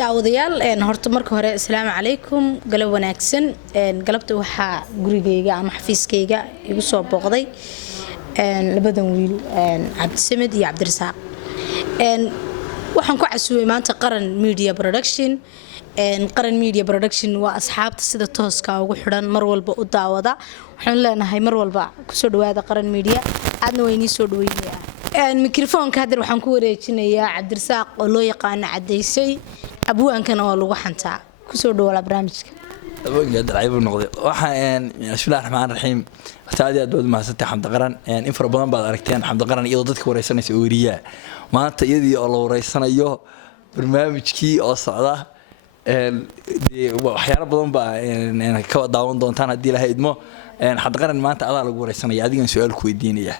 daawadayaal horta marka hore assalaamu calaykum galab wanaagsan galabta waxaa gurigeyga ama xafiiskeyga igu soo booqday labadan wiil Cabdisamed iyo Cabdirasaaq waxaan ku casuumay maanta qaran media production qaran media production waa asxaabta sida tooska ugu xiran mar walba u daawada waxaan leenahay mar walba ku soo dhawaada qaran media aadna way inii soo dhaweynayaan mikrofoonka hadda waxaan ku wareejinayaa Cabdirasaaq oo loo yaqaan Cadeysay abwaankana waa lagu xantaa ku soo dhawaada barnaamijka abwaankii dalcayb noqday waxaan bismillaahir rahmaanir rahiim taadi aad ma hasatay xamd qaran in far badan baad aragteen xamd qaran iyadoo dadka wareysanaysa ooriya maanta iyadii oo la wareysanayo barnaamijkii oo socda waxyaalo badan baa ka daawan doontaan hadii la haydmo xad qaran maanta adaa lagu wareysanaya adigan su'aal ku weydiinaya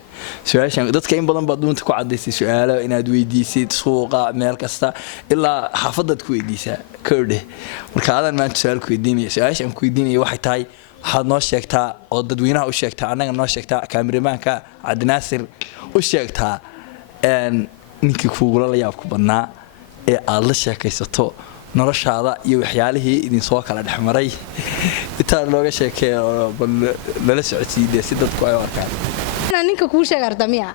su'aashan dadka in badan baad doonta ku cadeysay su'aalo inaad weydiisid suuqa meel kasta ilaa xaafadaad ku weydiisaa koodhe marka adan maanta su'aal ku weydiinaya su'aashan ku weydiinaya waxay tahay waxaad noo sheegtaa oo dadweynaha u sheegtaa anaga noo sheegtaa kaamiramanka Cabdinaasir u sheegtaa ninkii kuugu la yaabku badnaa ee aad la sheekaysato noloshaada iyo waxyaalihii idin soo kala dhaxmaray inta looga sheekeeyo la socodsiiday si dadku ay u arkaan ninka ku sheegarta miya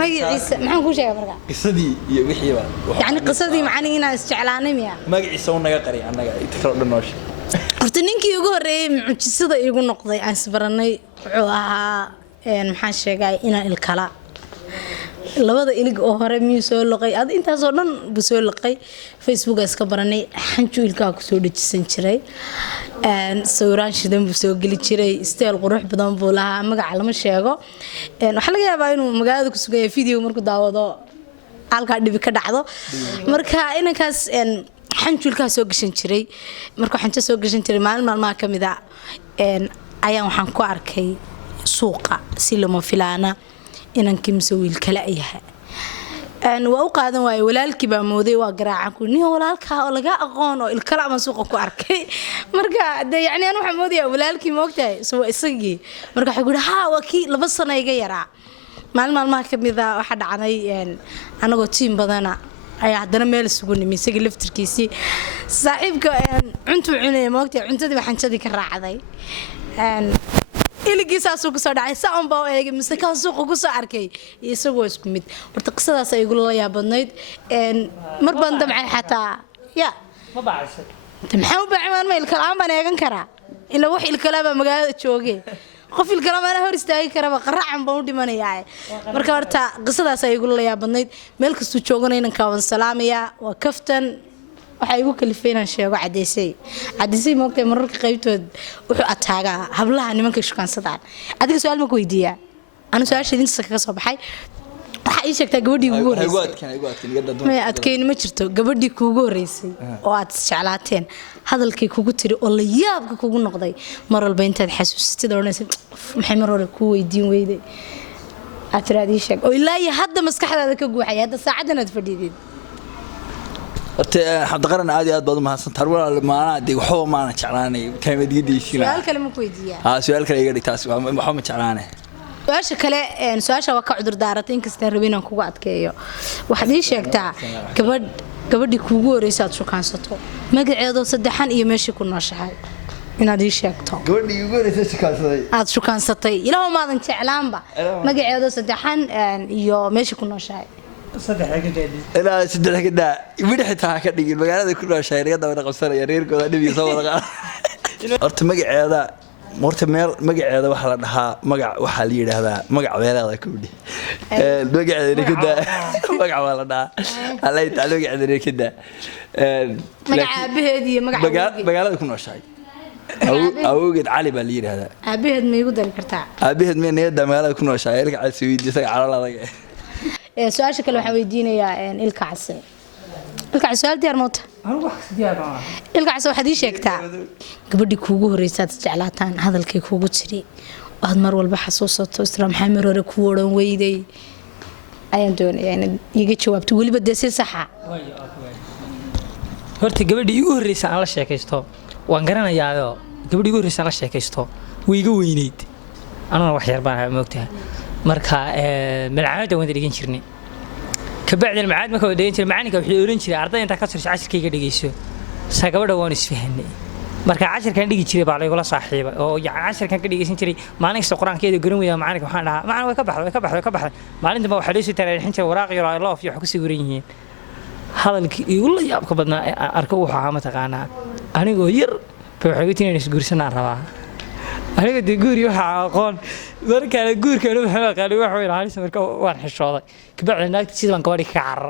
magaciisa maxaan ku sheegay markaa qisadii iyo wixii ba yani qisadii macna inaan isjeclaanay miya magaciisa uu naga qari anaga inta kala dhanoosh horta ninkii ugu horeeyay mucjisada igu noqday aan isbaranay wuxuu ahaa maxaan sheegay inaan ilkala labada ilig oo hore miyuu soo laqay ad intaas oo dhan buu soo laqay Facebook iska baranay xanju ilkaa ku soo dhajisan jiray sawiraan shidan buu soo gali jiray style qurux badan buu lahaa magac lama sheego waxa laga yaabaa inuu magaalada ku sugan yahay video markuu daawado halka dhibi ka dhacdo marka inankaas xanju ilkaa soo gashan jiray marka xanju soo gashan jiray maalmaha kamida ayaan waxaan ku arkay suuqa si lama filaana inankii mise wiil kale ayahay waa u qaadan waayay walaalkii baa mooday waa garaacan ku nin walaalka oo laga aqoon oo ilkala ama suuqa ku arkay marka yani aan waxa moodayaa walaalkii moogtahay soo isagii marka waxa guri ha waa kii 2 sano iga yaraa maalmaha kamida waxa dhacay anagoo team badana ayaa hadana meel isugu nimay isaga laftirkiisii saaxiibka cunto cunay moogtahay cuntadii waxaan jadii ka raacday iligiisa suuq soo dhacay saan baa eegay mise ka suuq ku soo arkay isagoo isku mid horta qisadaas ay igu la yaabadnayd mar baan damcay xataa ya ma baacisay maxaa u baacan ma ilkalaan baan eegan karaa ila wax ilkalaaba magaalada joogay qof ilkalaana hor istaagi karaba qaracan baan u dhimanayaa marka horta qisadaas ay igu la yaabadnayd meel kastu jooganayna ka wan salaamaya waa kaftan waxa igu kalifeenan sheego Cadeysay moogtay mararka qaybtood wuxuu ataagaa hablaha nimanka shukaansadaan adiga su'aal ma ku weydiiyaa anu su'aashiisa kaga soo baxay waxa ii sheegtay gabadhii ugu horeysay ma adkeyn ma jirto gabadhii kuugu horeysay oo aad jeclaateen hadalkii kugu tiri oo la yaabka kugu noqday mar walba intaad xasuusatid oo maxay mar hore ku weydiin weyday atraadii sheeg oo ilaa hadda maskaxdaada ka guuxay hadda saacadan aad fadhiidid horta xamd qaran aad iyo aad baad u mahadsantahay walaal maana waxba maana jeclaanay kaamidiyadiisina su'aal kale ma ku weydiiyaa su'aal kale iga dhigtaas waxba ma jeclaanay su'aasha waa ka cudur daaratay inkasta rabinaan kugu adkeeyo waxaad ii sheegtaa gabadhii kuugu horeysay aad shukaansato magaceedo saddexan iyo meeshii ku nooshahay inaad ii sheegto gabadhii ugu horeysay shukaansaday aad shukaansaday ilaahu maadan jeclaanba magaceedo saddexan iyo meeshii ku nooshahay ila saddex gada midixta ka dhigin magaalada ku nooshahay laga daba qabsanaya reerkooda dhibiyo soo wada horta magaceeda meel magaceeda waxa la dhahaa waxa la yiraahdaa magac weelada ku dhig magaceeda kada magac wala dhahaa allay taalo magaceeda kada magac aabaheed iyo magaalada ku nooshahay awgeed cali baa la yiraahdaa aabaheed ma igu dari kartaa aabaheed ma needa magaalada ku nooshahay ilka cali Soomaaliya isaga calaalada su'aasha kale waxa weydiinayaa ilka su'aal diyaar moota ilka waxaad ii sheegtaa gabadhii kuugu horeysay aad jeclaataan hadalkii kuugu tiri aad mar walba xasuusato isla maxay mar hore ku waran weyday ayaan doonayaa inaad iga jawaabto waliba si sax ah horta gabadhii ugu horeysay aan la sheekaysto waan garanayaa gabadhii ugu horeysay aan la sheekaysto way iga weynayd anana wax yar baan moogtahay marka malcaamada waan dhigan jirnay kabacdi macad marka uu dhigin jiray macalinka wuxuu oran jiray ardayda inta ka sirsi cashirkayga dhageyso sa gabadha waan isfahanay marka cashirkan dhigi jiray baa la igula saaxiibay oo cashirkan ka dhigeysan jiray maalin kasta quraankeeda garan weeyaa macalinka waxaan dhahaa macalin way ka baxday maalinta ma waxa la soo tareexin jiray waraaq yar oo loof iyo wax ku sawiran yihiin hadalkii igu la yaabka badnaa arko waxa ama taqaanaa anigoo yar baa waxa uu tinay isguursanaa rabaa aniga de guuri waxa aqoon marka guurkan waxa qali waxa ilaalinaysa marka waan xishooday kabacdi naagta sidaan gabadhi ka carar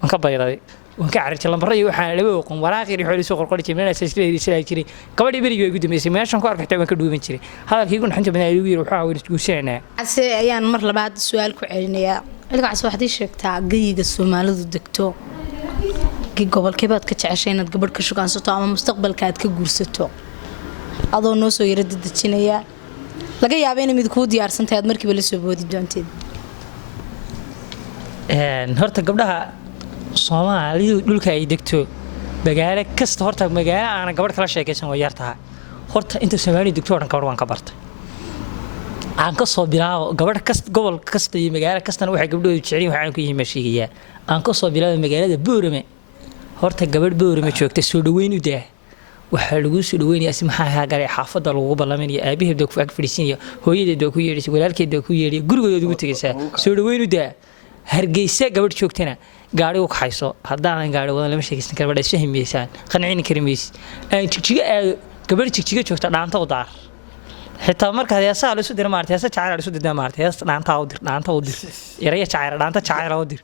waan ka bayraday waan ka carjay lambarada waxa laba aqoon waraaqii xooli soo qorqori jiray meelaha silsiladii jiray gabadhi bariga ugu dambeysay meeshan ku arkay waan ka dhuuban jiray hadalkii gun xanta badan ayuu yiri waxa weyn isguursanaa ase ayaan mar labaad su'aal ku celinayaa ilkaas waxaad sheegtaa gayiga Soomaalidu degto gobolkeebaad ka jeceshay inaad gabadh ka shukaansato ama mustaqbalka aad ka guursato adoo noo soo yara dadajinaya laga yaabo in mid ku diyaarsan tahay markiiba la soo boodi doonteed horta gabdhaha Soomaalidu dhulka ay degto magaalo kasta horta magaalo aan gabadh kala sheekaysan way yartahay horta inta Soomaalidu degto dhan gabadh waan ka bartay aan ka soo bilaabo gabadh kasta gobol kasta iyo magaalo kastana waxay gabdhoodu jecel yihiin waxaan ku yihiin sheegaya aan ka soo bilaabo magaalada Boorame horta gabadh Boorame joogta soo dhaweyn u daa waxa lagu soo dhaweynayaa si maxaa galay xaafada lagu ballamanayo aabaheeda ku ag fadhiisanayo hooyadeeda ku yeedhisay walaalkeeda ku yeedhiyo gurigooda ugu tagaysaa soo dhaweyn u daa Hargeysa gabadh joogtana gaari u kaxayso haddaan gaari wada lama sheegaysan kara badhay fahmiyeysaan qancin karimeys aan jijiga gabadh jijiga joogta dhaanta u daar xitaa marka heesaha la isu dir maartay heesa jacayl la isu dir maartay hees dhaanta u dir yaraya jacayl dhaanta jacayl u dir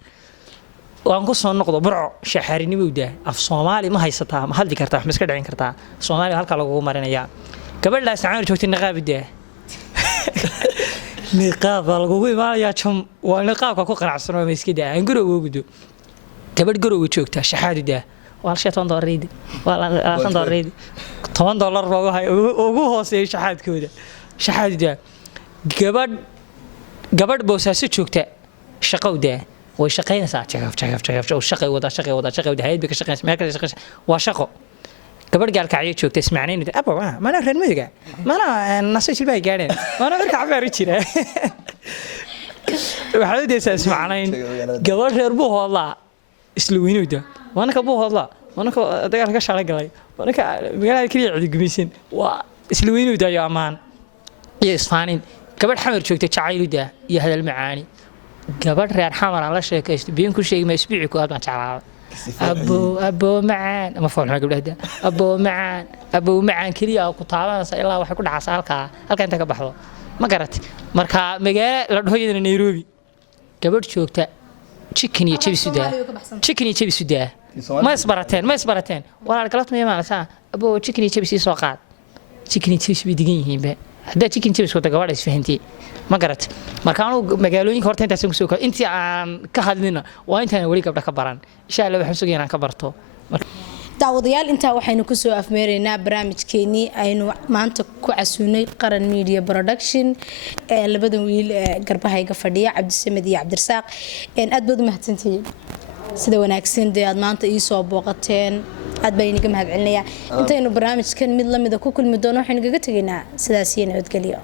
waan ku soo noqdo burco shaxarinimo u daa af Soomaali ma haysataa ma hadli kartaa ma iska dhicin kartaa Soomaali halka lagu marinaya gabadhaas aan joogtay niqaabida niqaab lagu imaanaya jam waa niqaabka ku qanacsanoo ma iska daa guro ugu gudo gabadh guro joogta shaxaadida waa $10 waa $10 $10 loogu hay ugu hooseeyo shaxaadkooda shaxaadida gabadh boosaaso joogta shaqowda way shaqeynaysaa jagaf oo shaqay wada hay'ad ka shaqeynaysaa meel kale shaqeynaysaa waa shaqo gabadh gaalkacyo joogta ismacnayn aba mana reer miyiga mana nasay silbay gaadeen mana marka cabaar jira waxa deesaa ismacnayn gabadh reer buu hoolaa isla weynooda wanaka buu hoolaa wanaka dagaal ka shaqay galay wanaka magaalada kaliya cid gumaysan waa isla weynooda iyo amaan iyo isfaanin gabadh xamar joogta jacayluda iyo hadal macaani gabadh reer xamar la sheekaysto been ku sheegay ma isbici ku aad ma jeclaa abo macaan ama foolma gabdhaha abo macaan kaliya ku taabanaysa ilaa waxay ku dhacaysaa halka inta ka baxdo ma garat marka magaalo la dhahoyada Nairobi gabadh joogta chicken iyo chips sudaa ma isbarateen walaal galad ma yeelanaysaa abo chicken iyo chips soo qaad chicken iyo chips bidigan yihiin ba hadda chicken chips wada gabadh isfahantii ma garat marka aanu magaalooyinka horta intaas ku soo kala intii aan ka hadlina waa intaan wali gabdha ka baran insha Allah waxaan sugeynaa ka barto daawadayaal inta waxaynu ku soo afmeereynaa barnaamijkeeni aynu maanta ku casuunay Qaran Media Production labadan wiil garbahayga fadhiya Cabdisamed iyo Cabdirasaaq aad baad u mahadsantihiin sida wanaagsan aad maanta ii soo booqateen aad baan inaga mahadcelinayaa intaynu barnaamijkan mid lamida ku kulmi doono waxaan kaga tageynaa sidaas iyo nabadgelyo